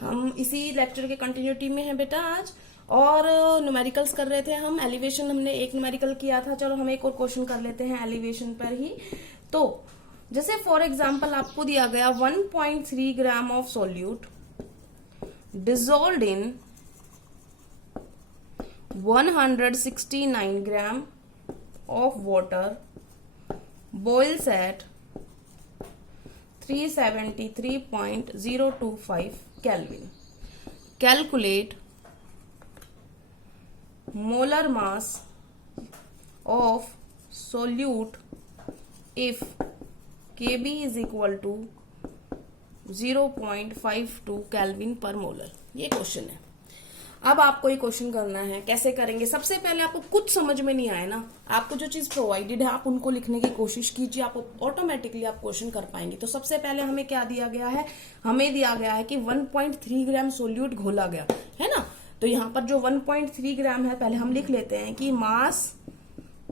हम इसी लेक्चर के कंटिन्यूटी में हैं बेटा आज, और न्यूमेरिकल्स कर रहे थे हम। एलिवेशन हमने एक न्यूमेरिकल किया था, चलो हम एक और क्वेश्चन कर लेते हैं एलिवेशन पर ही। तो जैसे फॉर एग्जांपल आपको दिया गया 1.3 gram of solute dissolved in 169 gram of water boils at 373.025 Kelvin. Calculate molar mass of solute if Kb is equal to 0.52 Kelvin per molar. ये क्वेश्चन है। अब आपको ये क्वेश्चन करना है, कैसे करेंगे? सबसे पहले आपको कुछ समझ में नहीं आए ना, आपको जो चीज प्रोवाइडेड है आप उनको लिखने की कोशिश कीजिए, आप ऑटोमेटिकली आप क्वेश्चन कर पाएंगे। तो सबसे पहले हमें क्या दिया गया है? हमें दिया गया है कि 1.3 ग्राम सोल्यूट घोला गया है ना। तो यहाँ पर जो 1.3 ग्राम है, पहले हम लिख लेते हैं कि मास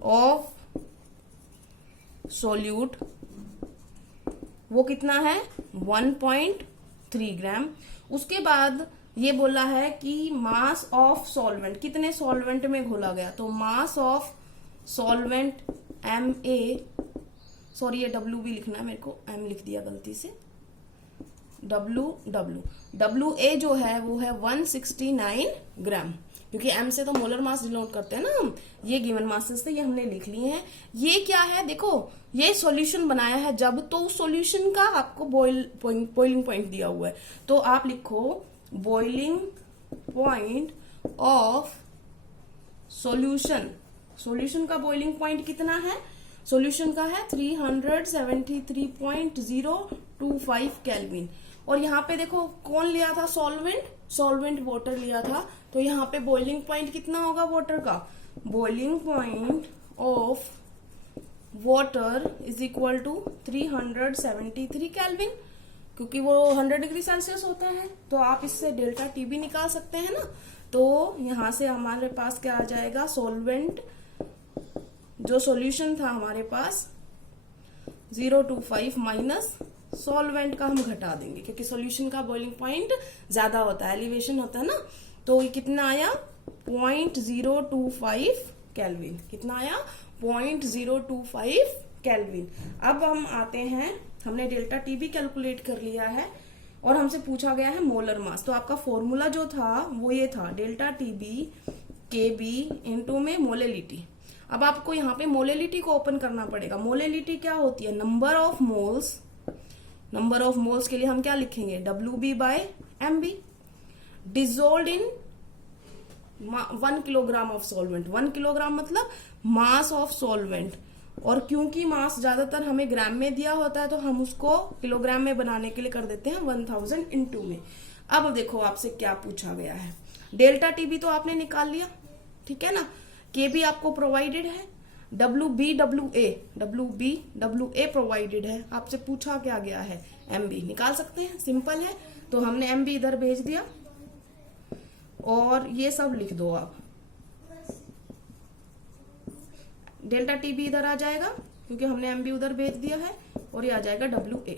ऑफ सोल्यूट वो कितना है? 1.3 ग्राम। उसके बाद ये बोला है कि मास ऑफ सॉल्वेंट, कितने सॉल्वेंट में घोला गया? तो मास ऑफ सॉल्वेंट Ma, सॉरी ये W भी लिखना है, मेरे को M लिख दिया गलती से, WA जो है वो है 169 ग्राम, क्योंकि M से तो मोलर मास डिनोट करते हैं ना हम। ये गिवन मासेस थे, ये हमने लिख लिए हैं। ये क्या है? देखो ये सॉल्यूशन बनाया है जब, तो उस सॉल्यूशन का आपको बॉइलिंग पॉइंट दिया हुआ है, तो आप लिखो boiling point of solution. Solution का बॉइलिंग पॉइंट कितना है? सॉल्यूशन का है 373.025 केल्विन। और यहाँ पे देखो कौन लिया था? सॉल्वेंट वाटर लिया था। तो यहाँ पे बॉइलिंग पॉइंट कितना होगा वाटर का? Boiling point of water is equal to 373 kelvin, क्योंकि वो 100 डिग्री सेल्सियस होता है। तो आप इससे डेल्टा टी भी निकाल सकते हैं ना। तो यहां से हमारे पास क्या आ जाएगा? सॉल्वेंट जो सॉल्यूशन था हमारे पास 025 माइनस सॉल्वेंट का हम घटा देंगे, क्योंकि सॉल्यूशन का बॉइलिंग पॉइंट ज्यादा होता है, एलिवेशन होता है ना। तो ये कितना आया? 0.025 केल्विन। कितना आया? 0.025 केल्विन। अब हम आते हैं, हमने डेल्टा टी भी कैलकुलेट कर लिया है और हमसे पूछा गया है मोलर मास। तो आपका फॉर्मूला जो था वो ये था, डेल्टा टी बी के बी इंटू में मोलेलिटी। अब आपको यहाँ पे मोलेलिटी को ओपन करना पड़ेगा। मोलेलिटी क्या होती है? Number of moles. Number of moles के लिए हम क्या लिखेंगे? WB by MB dissolved in 1 kilogram of solvent. 1 kilogram मतलब मास ऑफ सॉल्वेंट, और क्योंकि मास ज्यादातर हमें ग्राम में दिया होता है तो हम उसको किलोग्राम में बनाने के लिए कर देते हैं 1000 इंटू में। अब देखो आपसे क्या पूछा गया है। डेल्टा टी भी तो आपने निकाल लिया, ठीक है ना। के बी आपको प्रोवाइडेड है, WA प्रोवाइडेड है। आपसे पूछा क्या गया है? MB निकाल सकते हैं, सिंपल है। तो हमने MB इधर भेज दिया और ये सब लिख दो आप। डेल्टा टी भी इधर आ जाएगा क्योंकि हमने MB उधर भेज दिया है, और ये आ जाएगा WA।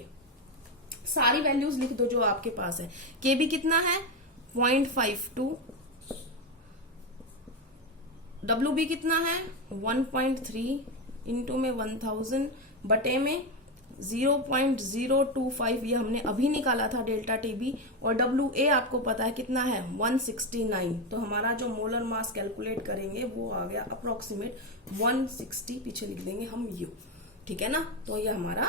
सारी वैल्यूज लिख दो जो आपके पास है। KB कितना है? 0.52। WB कितना है? 1.3 इंटू में 1000 बटे में 0.025, ये हमने अभी निकाला था डेल्टा टीबी। और WA आपको पता है कितना है? 169। तो हमारा जो मोलर मास कैलकुलेट करेंगे वो आ गया अप्रोक्सीमेट 160, पीछे लिख देंगे हम U, ठीक है ना। तो ये हमारा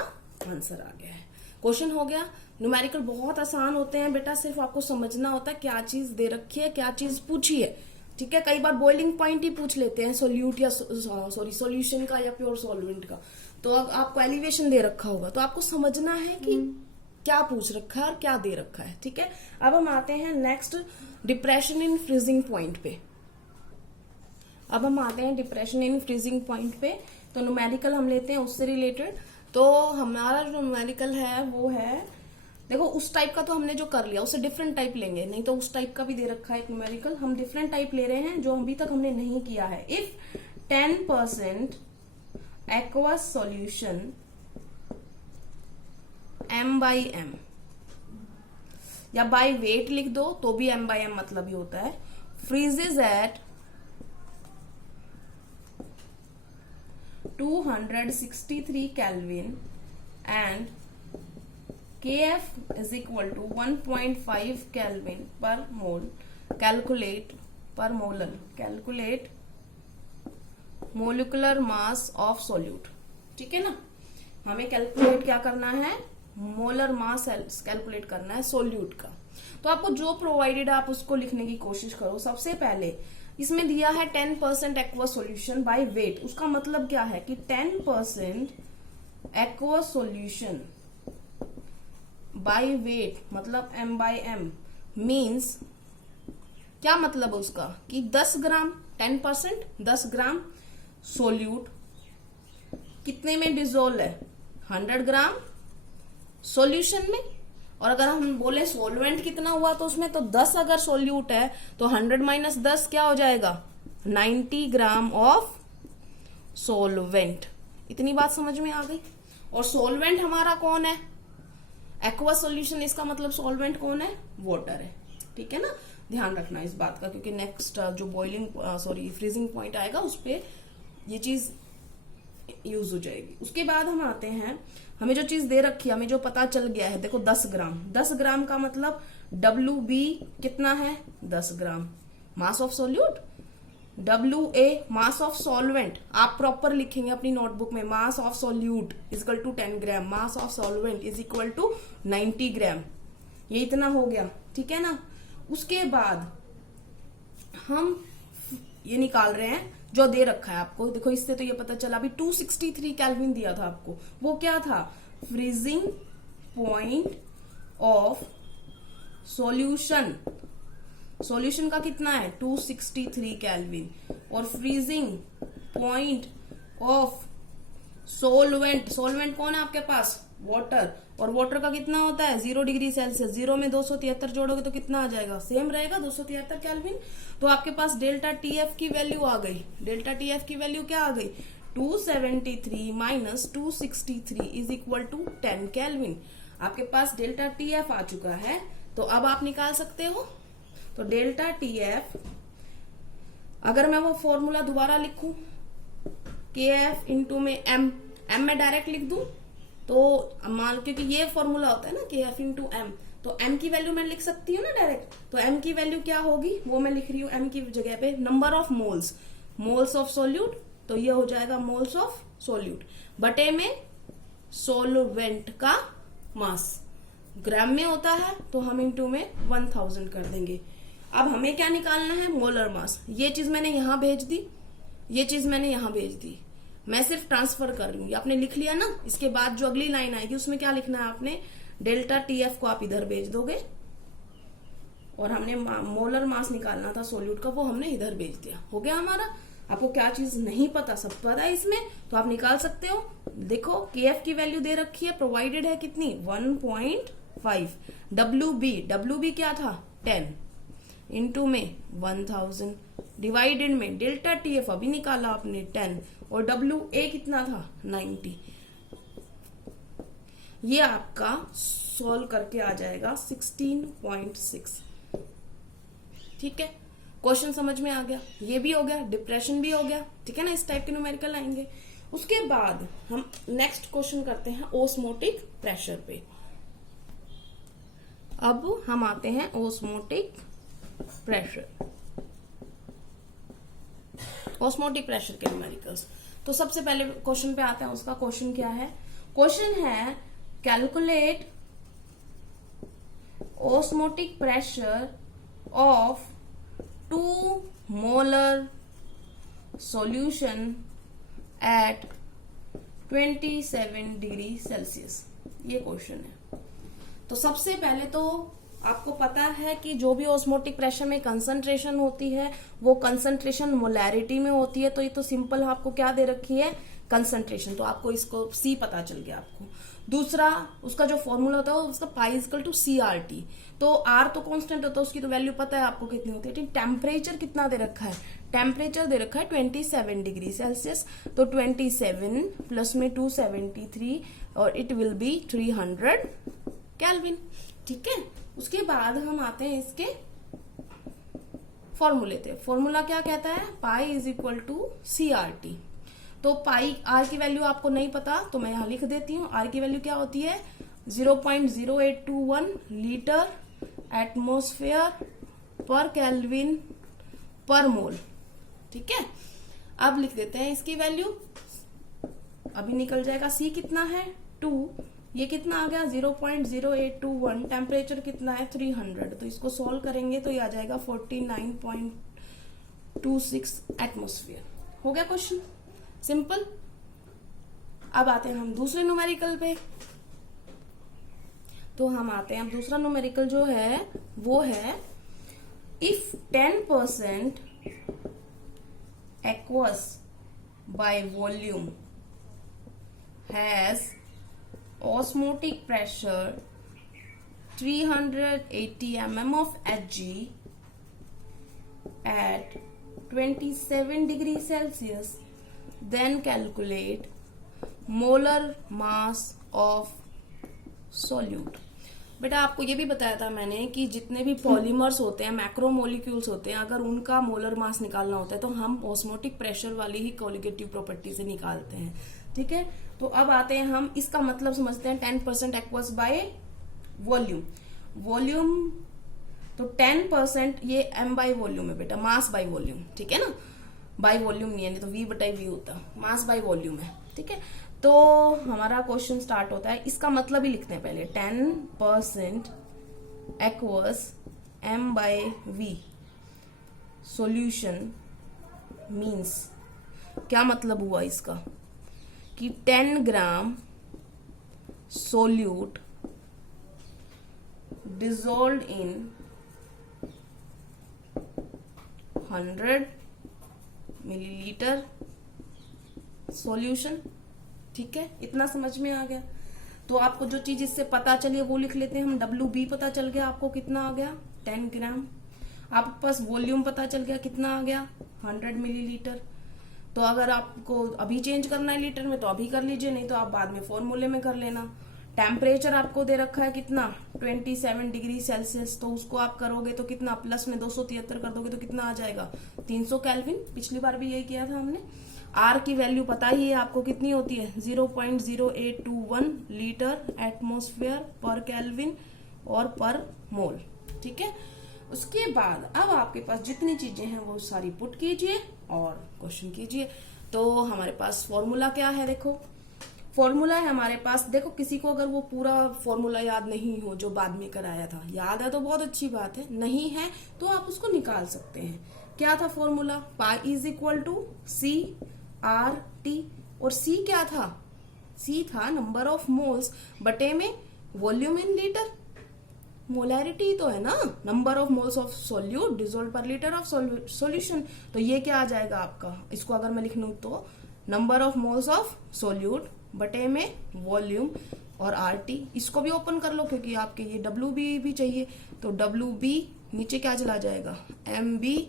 आंसर आ गया है। क्वेश्चन हो गया। न्यूमेरिकल बहुत आसान होते हैं बेटा, सिर्फ आपको समझना होता है क्या चीज दे रखी है, क्या चीज पूछी है, ठीक है। कई बार बॉइलिंग पॉइंट ही पूछ लेते हैं सोल्यूट या सॉल्यूशन का या प्योर सॉल्वेंट का। तो अब आपको एलिवेशन दे रखा होगा तो आपको समझना है कि क्या पूछ रखा है और क्या दे रखा है, ठीक है। अब हम आते हैं next depression in freezing point पे। अब हम आते हैं डिप्रेशन इन फ्रीजिंग पॉइंट पे। तो न्यूमेरिकल हम लेते हैं उससे रिलेटेड। तो हमारा जो न्यूमेरिकल है वो है, देखो उस टाइप का तो हमने जो कर लिया, उससे डिफरेंट टाइप लेंगे, नहीं तो उस टाइप का भी दे रखा है एक न्यूमेरिकल, हम डिफरेंट टाइप ले रहे हैं जो अभी तक हमने नहीं किया है। If 10% aqueous solution m by m या बाय वेट लिख दो तो भी m by m मतलब ही होता है। Freezes at 263 kelvin and kf is equal to 1.5 Kelvin per mole. Calculate molecular mass of solute। ठीक है ना, हमें कैलकुलेट क्या करना है, मोलर मास कैलकुलेट करना है सोल्यूट का। तो आपको जो प्रोवाइडेड आप उसको लिखने की कोशिश करो। सबसे पहले इसमें दिया है 10% एक्वस सॉल्यूशन बाय वेट। उसका मतलब क्या है कि 10% एक्वस सॉल्यूशन बाय वेट मतलब m by m मीन्स क्या मतलब उसका कि 10 ग्राम 10% 10 ग्राम सोल्यूट कितने में डिजोल्व है, 100 ग्राम सॉल्यूशन में। और अगर हम बोले सोलवेंट कितना हुआ तो उसमें तो 10 अगर सोल्यूट है तो 100 माइनस 10 क्या हो जाएगा, 90 ग्राम ऑफ सोलवेंट। इतनी बात समझ में आ गई। और सोलवेंट हमारा कौन है, एक्वा सॉल्यूशन, इसका मतलब सोलवेंट कौन है, वाटर है। ठीक है ना, ध्यान रखना इस बात का, क्योंकि नेक्स्ट जो बॉइलिंग फ्रीजिंग पॉइंट आएगा उस पे ये चीज यूज हो जाएगी। उसके बाद हम आते हैं, हमें जो चीज दे रखी है, हमें जो पता चल गया है, देखो 10 ग्राम 10 ग्राम का मतलब WB कितना है, 10 gram mass of solute. WA mass of solvent, आप प्रॉपर लिखेंगे अपनी नोटबुक में, mass of solute is equal to 10 gram, mass of solvent is equal to 90 gram. ये इतना हो गया, ठीक है ना। उसके बाद हम ये निकाल रहे हैं जो दे रखा है आपको। देखो इससे तो ये पता चला, अभी 263 केल्विन दिया था आपको, वो क्या था, freezing point of solution. Solution का कितना है 263 केल्विन, और freezing point of solvent, solvent कौन है आपके पास, वाटर, और वाटर का कितना होता है 0 डिग्री सेल्सियस। 0 में 273 जोड़ोगे तो कितना आ जाएगा, सेम रहेगा 273 केल्विन। तो आपके पास डेल्टा TF की वैल्यू आ गई। डेल्टा TF की वैल्यू क्या आ गई, 273 minus 263 is equal to 10 kelvin. आपके पास डेल्टा TF आ चुका है, तो अब आप निकाल सकते हो। तो डेल्टा TF, अगर मैं वो फॉर्मूला दोबारा लिखूं, KF इंटू में M में डायरेक्ट लिख दूं तो मान, क्योंकि ये फॉर्मूला होता है ना KF इंटू M, तो M की वैल्यू मैं लिख सकती हूँ ना डायरेक्ट। तो M की वैल्यू क्या होगी, वो मैं लिख रही हूँ M की जगह पे number of moles, moles of solute, तो ये हो जाएगा मोल्स ऑफ सोल्यूट बटे में सोलवेंट का मास। ग्राम में होता है तो हम इंटू में 1000 कर देंगे। अब हमें क्या निकालना है, मोलर मास। ये चीज मैंने यहां भेज दी, ये चीज मैंने यहां भेज दी, मैं सिर्फ ट्रांसफर कर रही हूँ। आपने लिख लिया ना, इसके बाद जो अगली लाइन आएगी उसमें क्या लिखना है आपने, डेल्टा TF को आप इधर भेज दोगे, और हमने मोलर मास निकालना था सोल्यूट का, वो हमने इधर भेज दिया। हो गया हमारा। आपको क्या चीज नहीं पता, सब पता है इसमें, तो आप निकाल सकते हो। देखो KF की वैल्यू दे रखी है, प्रोवाइडेड है कितनी 1.5। WB क्या था 10 इंटू में 1000 डिवाइडेड में डेल्टा TF अभी निकाला आपने 10, और WA कितना था 90। ये आपका सॉल्व करके आ जाएगा 16.6। ठीक है, क्वेश्चन समझ में आ गया, ये भी हो गया, डिप्रेशन भी हो गया। ठीक है ना, इस टाइप के न्यूमेरिकल आएंगे। उसके बाद हम नेक्स्ट क्वेश्चन करते हैं ओस्मोटिक प्रेशर पे। अब हम आते हैं ओस्मोटिक प्रेशर, ओस्मोटिक प्रेशर के न्यूमेरिकल्स। तो सबसे पहले क्वेश्चन पे आते हैं, उसका क्वेश्चन क्या है, क्वेश्चन है calculate osmotic pressure of 2 molar solution at 27 degree Celsius. ये क्वेश्चन है। तो सबसे पहले तो आपको पता है कि जो भी ऑस्मोटिक प्रेशर में कंसंट्रेशन होती है वो कंसंट्रेशन मोलैरिटी में होती है। तो ये तो सिंपल आपको क्या दे रखी है, कंसंट्रेशन, तो आपको इसको C पता चल गया आपको। दूसरा उसका जो फॉर्मूला होता है उसका पाई इक्वल टू CRT। तो R तो कांस्टेंट होता है, उसकी तो वैल्यू पता है आपको कितनी होती है। टेम्परेचर कितना दे रखा है, टेम्परेचर दे रखा है 27 डिग्री सेल्सियस। तो 27 प्लस में 273 और इट विल बी 300 केल्विन। ठीक है, उसके बाद हम आते हैं इसके फॉर्मूले थे। फॉर्मूला क्या कहता है, pi is equal to CRT। तो पाई आर की वैल्यू आपको नहीं पता तो मैं यहां लिख देती हूँ। आर की वैल्यू क्या होती है 0.0821 लीटर एटमॉस्फेयर पर केल्विन पर मोल। ठीक है, अब लिख देते हैं इसकी वैल्यू, अभी निकल जाएगा। सी कितना है 2, ये कितना आ गया 0.0821, टेम्परेचर कितना है 300, तो इसको सॉल्व करेंगे तो ये आ जाएगा 49.26 एटमॉस्फेयर। हो गया क्वेश्चन, सिंपल। अब आते हैं हम दूसरे न्यूमेरिकल पे। तो हम आते हैं, अब दूसरा न्यूमेरिकल जो है वो है if 10% aqueous by volume has osmotic pressure 380 mm of Hg at 27 degrees Celsius, then calculate molar mass of solute। बेटा आपको ये भी बताया था मैंने कि जितने भी पॉलीमर्स होते हैं, मैक्रोमोलिक्यूल्स होते हैं, अगर उनका मोलर मास निकालना होता है तो हम ऑस्मोटिक प्रेशर वाली ही कोलिगेटिव प्रॉपर्टी से निकालते हैं। ठीक है, तो अब आते हैं हम इसका मतलब समझते हैं। 10% एक्वस बाय वॉल्यूम, वॉल्यूम तो 10% ये m बाय वॉल्यूम है बेटा, मास बाय वॉल्यूम। ठीक है ना, बाय वॉल्यूम नहीं है, नहीं तो V/V होता, मास बाय वॉल्यूम है। ठीक है, तो हमारा क्वेश्चन स्टार्ट होता है, इसका मतलब ही लिखते हैं पहले। 10% एक्वस m/V सॉल्यूशन मीन्स, क्या मतलब हुआ इसका कि 10 gram solute dissolve in 100 millilitre solution. ठीक है, इतना समझ में आ गया। तो आपको जो चीज इससे पता चली वो लिख लेते हैं हम। WB पता चल गया आपको कितना आ गया 10 ग्राम। आपके पास वॉल्यूम पता चल गया कितना आ गया 100 मिलीलीटर। तो अगर आपको अभी चेंज करना है लीटर में तो अभी कर लीजिए, नहीं तो आप बाद में फॉर्मूले में कर लेना। टेम्परेचर आपको दे रखा है कितना 27 डिग्री सेल्सियस, तो उसको आप करोगे तो कितना, प्लस में 273 कर दोगे तो कितना आ जाएगा 300 केल्विन। पिछली बार भी यही किया था हमने। आर की वैल्यू पता ही है आपको कितनी होती है 0.0821 लीटर एटमॉस्फेयर पर केल्विन और पर मोल। ठीक है, उसके बाद अब आपके पास जितनी चीजें हैं वो सारी पुट कीजिए और क्वेश्चन कीजिए। तो हमारे पास फॉर्मूला क्या है, देखो फॉर्मूला है हमारे पास। देखो किसी को अगर वो पूरा फॉर्मूला याद नहीं हो जो बाद में कराया था, याद है तो बहुत अच्छी बात है, नहीं है तो आप उसको निकाल सकते हैं। क्या था formula, pi is equal to CRT, और C क्या था, C था नंबर ऑफ मोल्स बटे में वॉल्यूम इन लीटर। मोलैरिटी तो है ना, number of moles of solute dissolve पर लीटर ऑफ सॉल्यूशन। तो ये क्या आ जाएगा आपका, इसको अगर मैं लिख लूं तो number of moles of solute बटे में वॉल्यूम और RT। इसको भी ओपन कर लो क्योंकि आपके ये WB भी चाहिए, तो WB नीचे क्या चला जाएगा MB,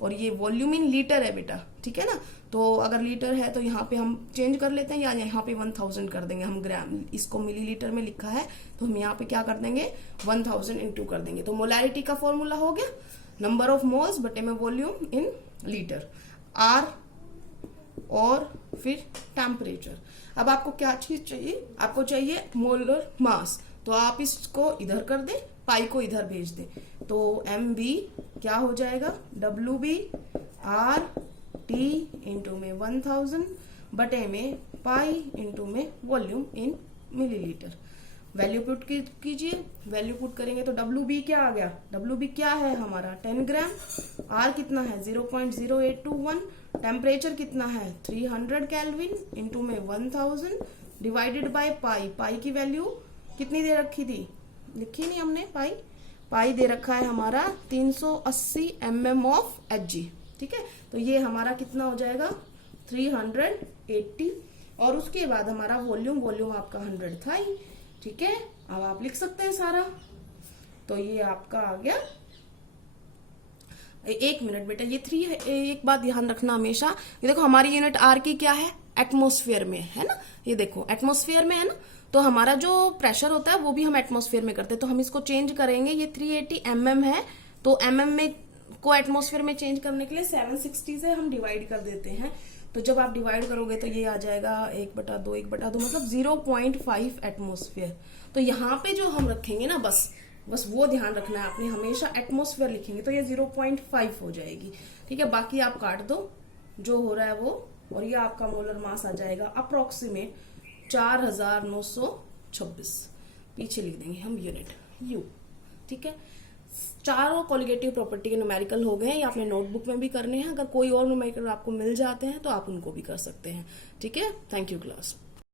और ये वॉल्यूम इन लीटर है बेटा। ठीक है ना, तो अगर लीटर है तो यहाँ पे हम चेंज कर लेते हैं, या यहाँ पे 1000 कर देंगे हम ग्राम, इसको मिलीलीटर में लिखा है तो हम यहाँ पे क्या कर देंगे 1000 इंटू कर देंगे। तो मोलैरिटी का फॉर्मूला हो गया नंबर ऑफ मोल्स बटे में वॉल्यूम इन लीटर, R और फिर टेम्परेचर। अब आपको क्या चीज चाहिए, आपको चाहिए मोलर मास, तो आप इसको इधर कर दें, पाई को इधर भेज दें, तो MB क्या हो जाएगा WB RT इंटू में 1000 बटे में पाई इंटू में वॉल्यूम इन मिलीलीटर। वैल्यू पुट कीजिए, वैल्यू पुट करेंगे तो WB क्या आ गया, WB क्या है हमारा 10 ग्राम, R कितना है 0.0821, टेम्परेचर कितना है 300 केल्विन इंटू में 1000 डिवाइडेड बाय पाई। पाई की वैल्यू कितनी दे रखी थी, लिखी नहीं हमने, पाई दे रखा है हमारा 380 mm ऑफ Hg। ठीक है, तो ये हमारा कितना हो जाएगा 380, और उसके बाद हमारा वॉल्यूम आपका 100 था ही। ठीक है, अब आप लिख सकते हैं सारा, तो ये आपका आ गया। एक मिनट बेटा, ये 3 है, एक बात ध्यान रखना हमेशा, ये देखो हमारी यूनिट R की क्या है एटमॉस्फेयर में है ना, ये देखो एटमॉस्फेयर में है ना, तो हमारा जो प्रेशर होता है वो भी हम एटमॉस्फेयर में करते हैं, तो हम इसको चेंज करेंगे। ये 380 mm है, तो mm में को एटमॉस्फेयर में चेंज करने के लिए 760 से हम डिवाइड कर देते हैं। तो जब आप डिवाइड करोगे तो ये आ जाएगा 1/2 1/2 मतलब 0.5 एटमॉस्फेयर। तो यहाँ पे जो हम रखेंगे ना, बस वो ध्यान रखना है आपने, हमेशा एटमॉस्फेयर लिखेंगे तो ये 0.5 हो जाएगी। ठीक है, बाकी आप काट दो जो हो रहा है वो, और ये आपका मोलर मास आ जाएगा अप्रोक्सीमेट 4926। पीछे लिख देंगे हम यूनिट यू। ठीक है, चारों कॉलिगेटिव प्रॉपर्टी के न्यूमेरिकल हो गए हैं, ये आपने नोटबुक में भी करने हैं। अगर कोई और न्यूमेरिकल आपको मिल जाते हैं तो आप उनको भी कर सकते हैं। ठीक है, थैंक यू क्लास।